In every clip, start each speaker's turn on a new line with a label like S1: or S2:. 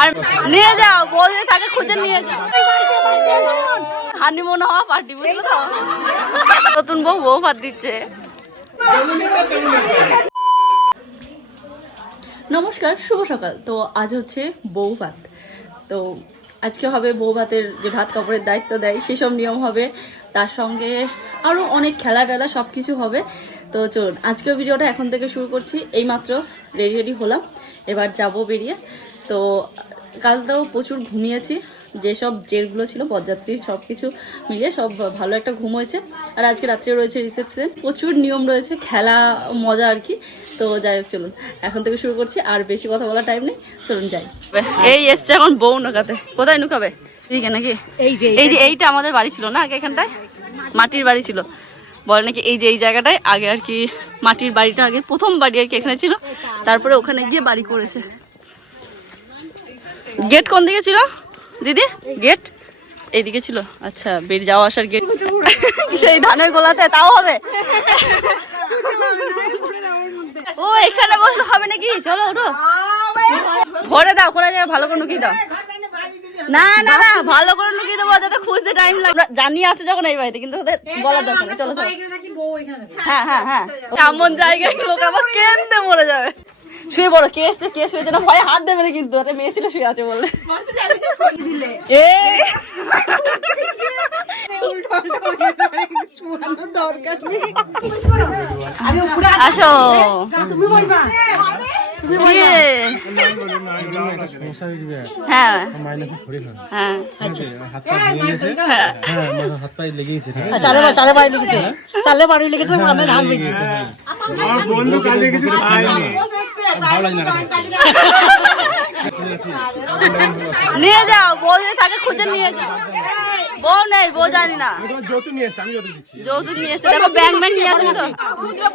S1: আর নিয়ে যাও বউ যদি থাকে খুঁজে নিয়ে যাও। হানিমুন হওয়া পার্টি নতুন বউ বউ ভাত দিচ্ছে। নমস্কার, শুভ সকাল। তো আজ হচ্ছে বউ ভাত। তো আজকে হবে বউ ভাতের যে ভাত কাপড়ের দায়িত্ব দেয়, সেসব নিয়ম হবে। তার সঙ্গে আরও অনেক খেলা টেলা সব কিছু হবে। তো চলুন, আজকের ভিডিওটা এখন থেকে শুরু করছি। এইমাত্র রেডি রেডি হলাম। এবার যাব বেরিয়ে। তো কাল তাও প্রচুর ঘুমিয়েছি যেসব জেরগুলো ছিল পদযাত্রীর সব কিছু মিলিয়ে সব ভালো একটা ঘুম হয়েছে। আর আজকে রাত্রে রয়েছে রিসেপশন প্রচুর নিয়ম রয়েছে খেলা মজা আর কি। তো যাই হোক চলুন এখন থেকে শুরু করছি আর বেশি কথা বলার টাইম নেই চলুন যাই। এই এসছে এখন বউ নুকাতে কোথায় নুকাবে ঠিক নাকি?
S2: এই যে
S1: এই যে। এইটা আমাদের বাড়ি ছিল না আগে এখানটায়? মাটির বাড়ি ছিল। বলে নাকি এই যে এই জায়গাটায় আগে আর কি মাটির বাড়িটা আগে প্রথম বাড়ি আর কি এখানে ছিল। তারপরে ওখানে গিয়ে বাড়ি করেছে। গেট কোন দিকে ছিল? দিদি গেট? এইদিকে ছিল। আচ্ছা বেরিয়ে যাওয়া আসার গেট। সেই ধানের গোলাতে তাও হবে? ও এখানে বসলে হবে নাকি? চলো ওঠো ঘরে দাও কোন জায়গায় ভালো করে নুকিয়ে দাও। না না না ভালো করে লুকিয়ে দেবো যাতে খুঁজতে টাইম লাগবে জানি আছে যখন এই বাড়িতে কিন্তু ওদের বলার দরকার নেই। চলো চলো। হ্যাঁ হ্যাঁ হ্যাঁ। এমন জায়গায় লোক আবার কেন্দে মরে যাবে? শুয়ে পড়ো কে এসছে কে শুয়েছে না ভয়ে হাত দেবে না কিন্তু একটা মেয়ে ছিল শুয়ে আছে বললে এই আসো
S3: হয়ে
S1: হ্যাঁ
S3: খারাপ
S1: হ্যাঁ
S3: হাত
S1: হ্যাঁ।
S3: হ্যাঁ। পায়ে
S2: চালে বাড়ি লেগেছে। চালে বাড়ি লেগেছে আমি ধান
S3: লেগে গেছে, হ্যাঁ। ভালো লাগে না?
S1: নিয়ে যাও বউ যদি থাকে খুঁজে নিয়ে যাও। বউ নেই বউ জানি না।
S3: যৌতুক নিয়ে আমি যৌতুক দিচ্ছি।
S1: যৌতুক নিয়ে এসে দেখো ব্যাংক ব্যাংক নিয়ে আসেনি তো?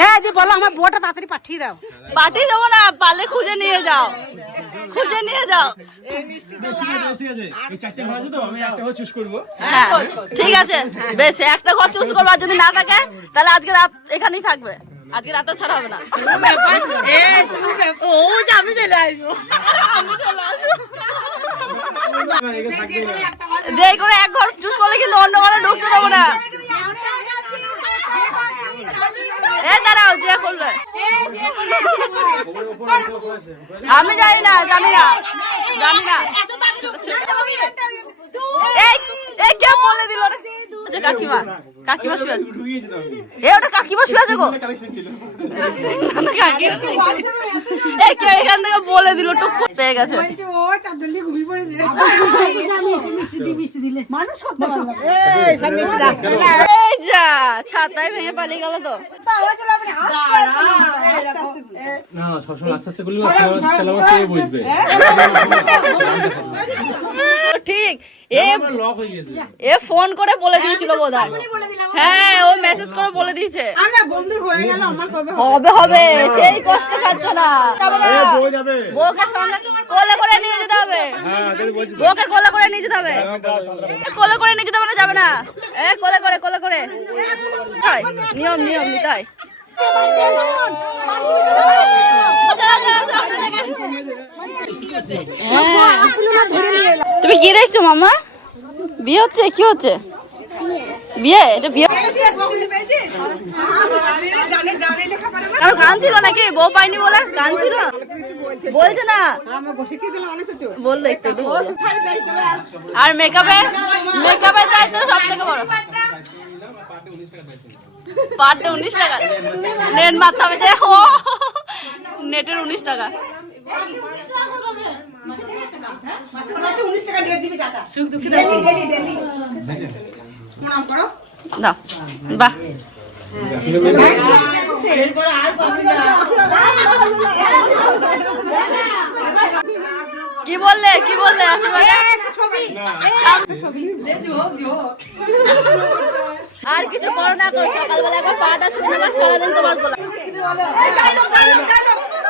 S2: হ্যাঁ যে বলো আমার বউটা তাড়াতাড়ি পাঠিয়ে দাও।
S1: পাঠিয়ে দেবো না পারলে খুঁজে নিয়ে যাও। খুঁজে নিয়ে যাও। হ্যাঁ ঠিক আছে। বেশ একটা ঘর চুজ করব আর যদি না থাকে তাহলে আজকে রাত এখানেই থাকবে। আজকে রাতে ছাড়া হবে না।
S2: ও যে আমি চলে আসব।
S1: যে করে এক ঘর চুজ করলে কিন্তু অন্য ঘরে ঢুকতে দেবো না। এ দাঁড়াও যে করবে। আমি জানি না জানি না জানি না। এই বলে দিল রে? আচ্ছা কাকিমা কাকিমা শুয়ে আছে। এ ওটা কাকিমা শুয়ে আছে গো।
S3: কানেকশন ছিল
S1: না, না, কাকি এই কে এখান থেকে বলে দিল টুক পেয়ে গেছে।
S2: এই
S1: যা ছাতায় ভেঙে পালিয়ে গেল তো।
S3: না সবসময় আস্তে আস্তে
S1: ঠিক এ
S3: লক হয়ে গেছে।
S1: এ ফোন করে বলে দিয়েছিল বোধ হ্যাঁ ও মেসেজ করে বলে দিয়েছে। হবে? হবে সেই কষ্ট খাচ্ছ না। বউকে সঙ্গে কোলে করে নিয়ে যেতে হবে।
S3: হ্যাঁ
S1: বউকে কোলে করে নিয়ে যেতে হবে। কোলে করে নিয়ে যেতে হবে না যাবে না। এ কোলে করে কোলে করে। তাই নিয়ম নিয়ম তাই। তুমি কি দেখছ, মামা? বিয়ে হচ্ছে? কি হচ্ছে? বিয়ে? এটা বিয়ে? কারণ গান ছিল নাকি? বউ পাইনি বলে? গান ছিল? বলছে না। বলল আর মেকআপে মেকআপের দায়িত্ব সব থেকে বড়। পার উনিশ টাকা। নেট মারতে হবে যে ও! কি বললে? কি বললে? আর কিছু করো না করো সকালবেলা একবার পাটা ছুটে নেবার সারাদিন তোমার গোলা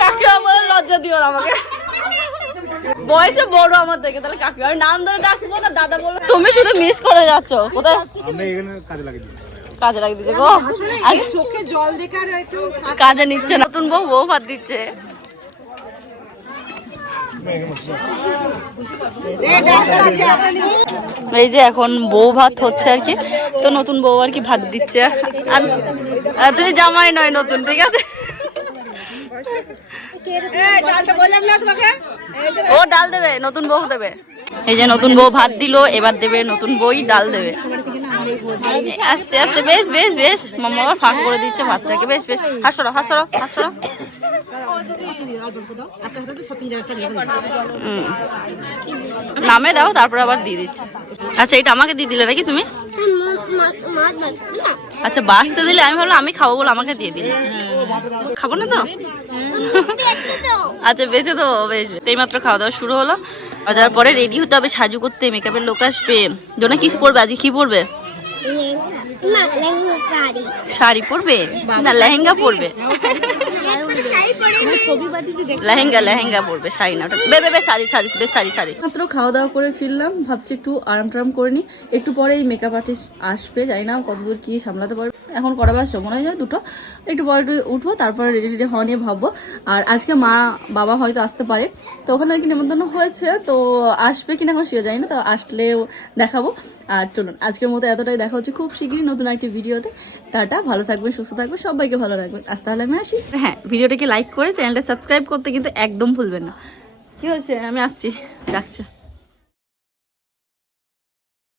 S1: কাকে আমার লজ্জা দিও না আমাকে। বয়সে বড় আমার থেকে তাহলে কাকে। আমি নাম ধরে ডাকবো না দাদা বলব তুমি শুধু মিস করে যাচ্ছ। কোথায়?
S3: কাজে লাগিয়ে দিই
S1: কাজে লাগিয়ে দিচ্ছে গো আর
S2: চোখে জল দেখে আর একটু
S1: কাজে নিচ্ছে নতুন বউ বউ ভাত দিচ্ছে। এই যে এখন বউ ভাত হচ্ছে আর কি তো নতুন বউ আর কি ভাত দিচ্ছে। আর আর তুমি জামাই নয় নতুন ঠিক আছে? ও, ডাল দেবে, নতুন বউ দেবে। এই যে নতুন বউ ভাত দিল, এবার দেবে নতুন বই ডাল দেবে। আস্তে আস্তে, বেশ বেশ বেশ মামা ফাঁক করে দিচ্ছে ভাতটাকে। বেশ বেশ হাসরো হাসরো হুম। নামে দাও, তারপরে আবার দিয়ে দিচ্ছে। আচ্ছা এটা আমাকে দিয়ে দিলে নাকি তুমি? আচ্ছা বাঁচতে দিলে আমি ভাবলাম আমি খাব বলে আমাকে দিয়ে দিলে। খাব না তো? আচ্ছা বেঁচে তো বেশ এইমাত্র খাওয়া দাওয়া শুরু হলো। তারপরে রেডি হতে হবে, সাজু করতে মেকআপের লোক আসবে। জোনা কি পরবে? আজকে কি পরবে?
S4: না লেহেঙ্গা শাড়ি।
S1: শাড়ি পরবে? না লেহেঙ্গা পরবে। লেহেঙ্গা লেহেঙ্গা পরবে শাড়ি না ওটা বে বে বে শাড়ি শাড়ি বেশ শাড়ি শাড়ি। মাত্র খাওয়া দাওয়া করে ফিরলাম ভাবছি একটু আরাম টারাম করে নি একটু পরে এই মেকআপ আর্টিস্ট আসবে জানি না কতদূর কি সামলাতে পারবে। এখন কটা বাজছে মনে হয় যায় দুটো। একটু পরে একটু উঠবো তারপরে রেডি রেডি হওয়া নিয়ে ভাববো। আর আজকে মা বাবা হয়তো আসতে পারে। তো ওখানে আর কি নেমন্তন্ন হয়েছে তো আসবে কিনা এখন শিওর জানি না তো আসলেও দেখাবো। আর চলুন আজকের মতো এতটাই। দেখা হচ্ছে খুব শীঘ্রই নতুন একটা ভিডিওতে। টাটা, ভালো থাকবেন, সুস্থ থাকবেন, সবাইকে ভালো রাখবেন। আজ তাহলে আমি আসি। হ্যাঁ ভিডিওটাকে লাইক করে চ্যানেলটা সাবস্ক্রাইব করতে কিন্তু একদম ভুলবেন না। কি হয়েছে? আমি আসছি। ডাকছে